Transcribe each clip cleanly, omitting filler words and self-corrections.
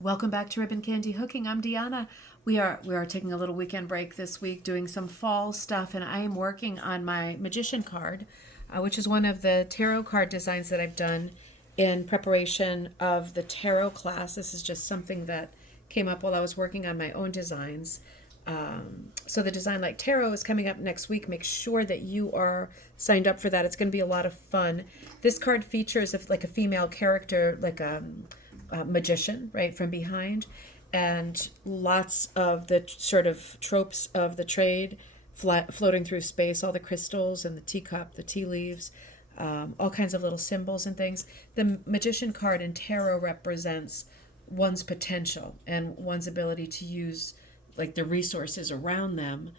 Welcome back to Ribbon Candy Hooking. I'm Deanna. We are taking a little weekend break this week, doing some fall stuff, and I am working on my magician card, which is one of the tarot card designs that I've done in preparation of the tarot class. This is just something that came up while I was working on my own designs. So the Design Like Tarot is coming up next week. Make sure that you are signed up for that. It's going to be a lot of fun. This card features like a female character, like a magician, right, from behind, and lots of the sort of tropes of the trade floating through space, all the crystals and the teacup, the tea leaves, all kinds of little symbols and things. The magician card in tarot represents one's potential and one's ability to use like the resources around them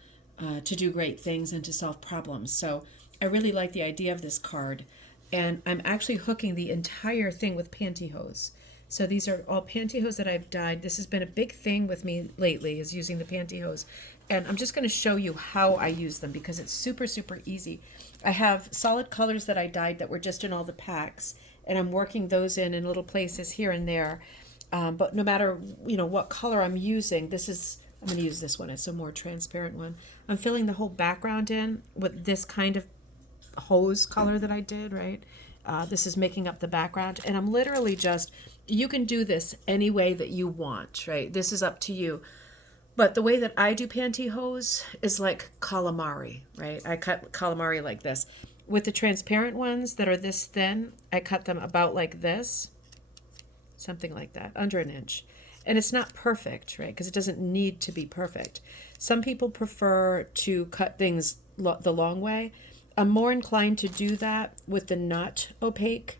to do great things and to solve problems. So I really like the idea of this card, and I'm actually hooking the entire thing with pantyhose. So these are all pantyhose that I've dyed. This has been a big thing with me lately, is using the pantyhose. And I'm just going to show you how I use them because it's super, super easy. I have solid colors that I dyed that were just in all the packs, and I'm working those in little places here and there. But no matter, what color I'm using, I'm going to use this one. It's a more transparent one. I'm filling the whole background in with this kind of hose color that I did, right? This is making up the background, and I'm literally you can do this any way that you want, right? This is up to you. But the way that I do pantyhose is like calamari, right? I cut calamari like this. With the transparent ones that are this thin, I cut them about like this, something like that, under an inch. And it's not perfect, right? Because it doesn't need to be perfect. Some people prefer to cut things the long way. I'm more inclined to do that with the not opaque.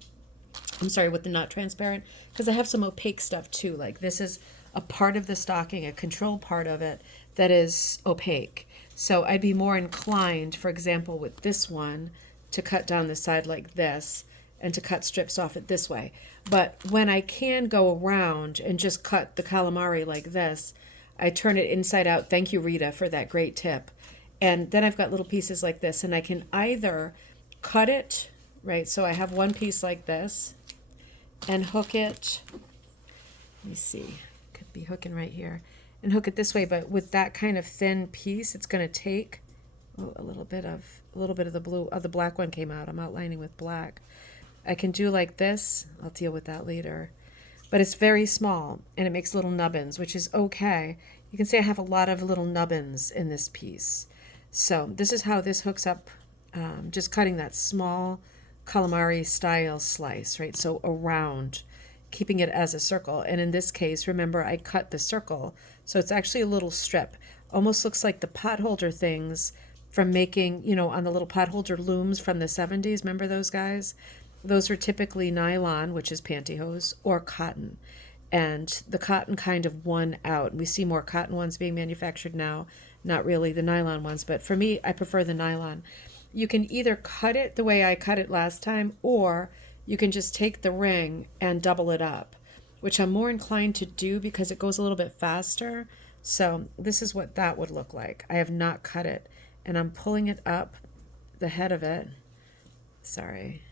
With the not transparent, because I have some opaque stuff too. Like this is a part of the stocking, a control part of it that is opaque. So I'd be more inclined, for example, with this one, to cut down the side like this and to cut strips off it this way. But when I can go around and just cut the calamari like this, I turn it inside out. Thank you, Rita, for that great tip. And then I've got little pieces like this, and I can either cut it, right? So I have one piece like this and hook it. Let me see. Could be hooking right here. And hook it this way, but with that kind of thin piece, it's going to take a little bit of the blue. Oh, the black one came out. I'm outlining with black. I can do like this. I'll deal with that later. But it's very small, and it makes little nubbins, which is okay. You can see I have a lot of little nubbins in this piece. So this is how this hooks up, just cutting that small calamari style slice, right? So around, keeping it as a circle. And in this case, remember, I cut the circle. So it's actually a little strip. Almost looks like the potholder things from making, on the little potholder looms from the 70s. Remember those guys? Those are typically nylon, which is pantyhose, or cotton. And the cotton kind of won out. We see more cotton ones being manufactured now, not really the nylon ones, but for me, I prefer the nylon. You can either cut it the way I cut it last time, or you can just take the ring and double it up, which I'm more inclined to do because it goes a little bit faster. So this is what that would look like. I have not cut it, and I'm pulling it up, the head of it. Sorry.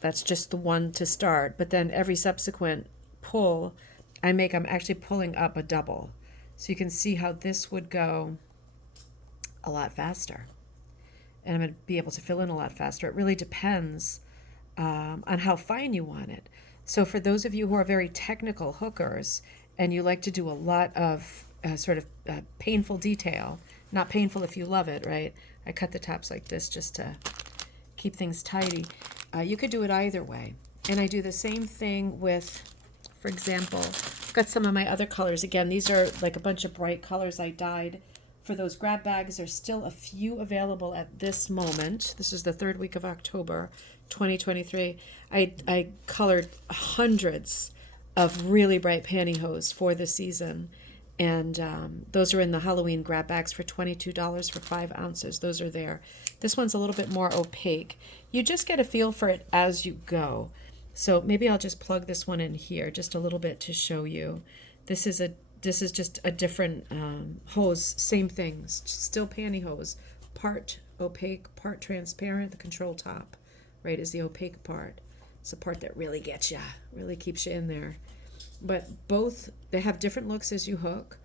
That's just the one to start, but then every subsequent pull I'm actually pulling up a double. So you can see how this would go a lot faster. And I'm going to be able to fill in a lot faster. It really depends on how fine you want it. So for those of you who are very technical hookers and you like to do a lot of painful detail, not painful if you love it, right? I cut the tops like this just to keep things tidy. You could do it either way. And I do the same thing with, for example, I've got some of my other colors. Again, these are like a bunch of bright colors I dyed for those grab bags. There's still a few available at this moment. This is the third week of October, 2023. I colored hundreds of really bright pantyhose for the season. And those are in the Halloween grab bags for $22 for 5 ounces. Those are there. This one's a little bit more opaque. You just get a feel for it as you go. So maybe I'll just plug this one in here just a little bit to show you. This is just a different hose, same thing, still pantyhose, part opaque, part transparent. The control top, right, is the opaque part. It's the part that really gets you, really keeps you in there. but both, they have different looks as you hook.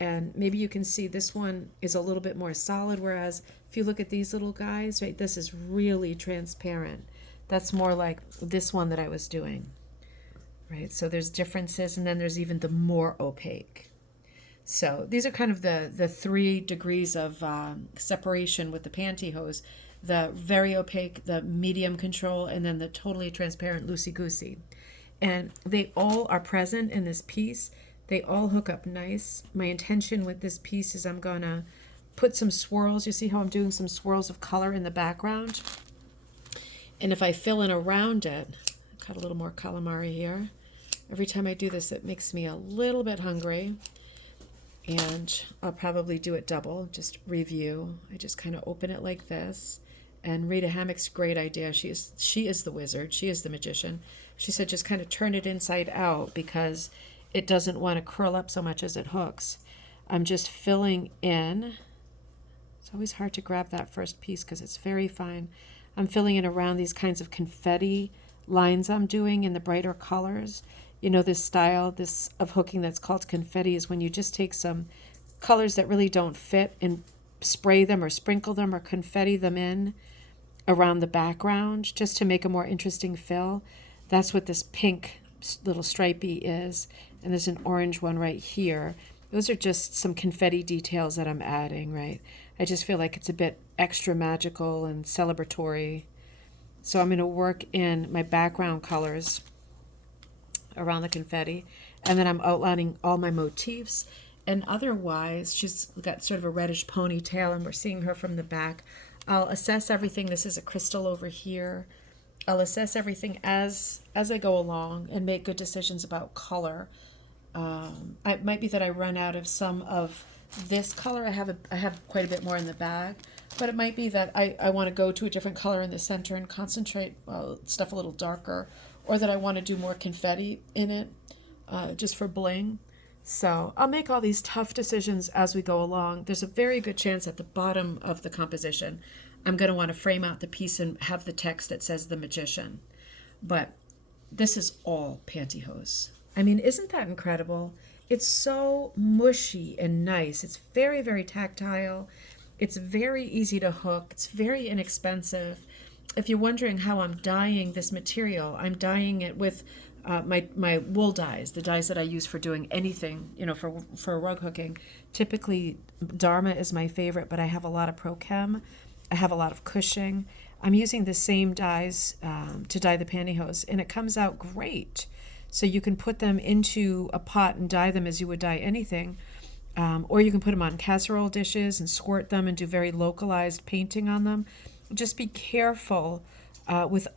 And maybe you can see this one is a little bit more solid, whereas if you look at these little guys, right, this is really transparent. That's more like this one that I was doing, right? So there's differences, and then there's even the more opaque. So these are kind of the 3 degrees of separation with the pantyhose: the very opaque, the medium control, and then the totally transparent loosey-goosey. And they all are present in this piece. They all hook up nice. My intention with this piece is I'm gonna put some swirls. You see how I'm doing some swirls of color in the background? And if I fill in around it, cut a little more calamari here. Every time I do this, it makes me a little bit hungry. And I'll probably do it double, just review. I just kind of open it like this. And Rita Hammock's great idea. She is the wizard. She is the magician. She said just kind of turn it inside out because it doesn't want to curl up so much as it hooks. I'm just filling in. It's always hard to grab that first piece because it's very fine. I'm filling in around these kinds of confetti lines I'm doing in the brighter colors. You know, this style, this of hooking that's called confetti is when you just take some colors that really don't fit and spray them or sprinkle them or confetti them in around the background just to make a more interesting fill. That's what this pink little stripey is. And there's an orange one right here. Those are just some confetti details that I'm adding, right? I just feel like it's a bit extra magical and celebratory. So I'm going to work in my background colors around the confetti, and then I'm outlining all my motifs. And otherwise, she's got sort of a reddish ponytail, and we're seeing her from the back. I'll assess everything. This is a crystal over here. I'll assess everything as I go along and make good decisions about color. It might be that I run out of some of this color. I have quite a bit more in the bag, but it might be that I want to go to a different color in the center and concentrate stuff a little darker, or that I want to do more confetti in it just for bling. So I'll make all these tough decisions as we go along. There's a very good chance at the bottom of the composition I'm going to want to frame out the piece and have the text that says the magician. But this is all pantyhose. I mean, isn't that incredible? It's so mushy and nice. It's very, very tactile. It's very easy to hook. It's very inexpensive. If you're wondering how I'm dyeing this material, I'm dyeing it with my wool dyes, the dyes that I use for doing anything, for rug hooking. Typically, Dharma is my favorite, but I have a lot of Prochem. I have a lot of Cushing. I'm using the same dyes to dye the pantyhose, and it comes out great. So you can put them into a pot and dye them as you would dye anything, or you can put them on casserole dishes and squirt them and do very localized painting on them. Just be careful with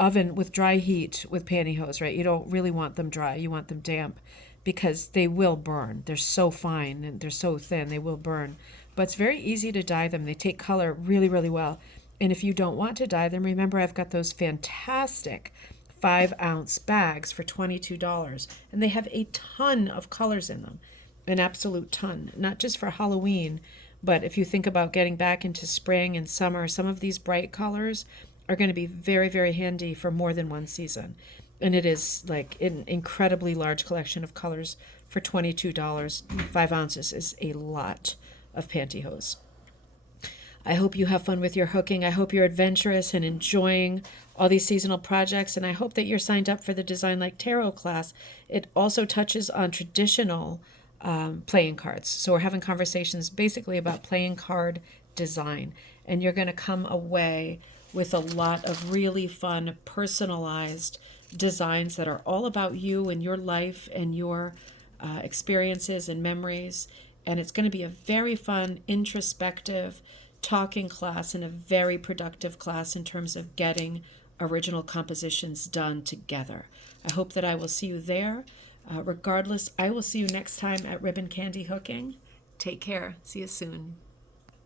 dry heat with pantyhose, right? You don't really want them dry. You want them damp because they will burn. They're so fine and they're so thin, they will burn. But it's very easy to dye them. They take color really, really well. And if you don't want to dye them, remember I've got those fantastic 5-ounce bags for $22. And they have a ton of colors in them, an absolute ton, not just for Halloween, but if you think about getting back into spring and summer, some of these bright colors are going to be very, very handy for more than one season. And it is like an incredibly large collection of colors for $22. 5 ounces is a lot of pantyhose. I hope you have fun with your hooking. I hope you're adventurous and enjoying all these seasonal projects. And I hope that you're signed up for the Design Like Tarot class. It also touches on traditional playing cards. So we're having conversations basically about playing card design. And you're going to come away with a lot of really fun, personalized designs that are all about you and your life and your experiences and memories. And it's going to be a very fun, introspective, talking class and a very productive class in terms of getting original compositions done together. I hope that I will see you there. Regardless, I will see you next time at Ribbon Candy Hooking. Take care. See you soon.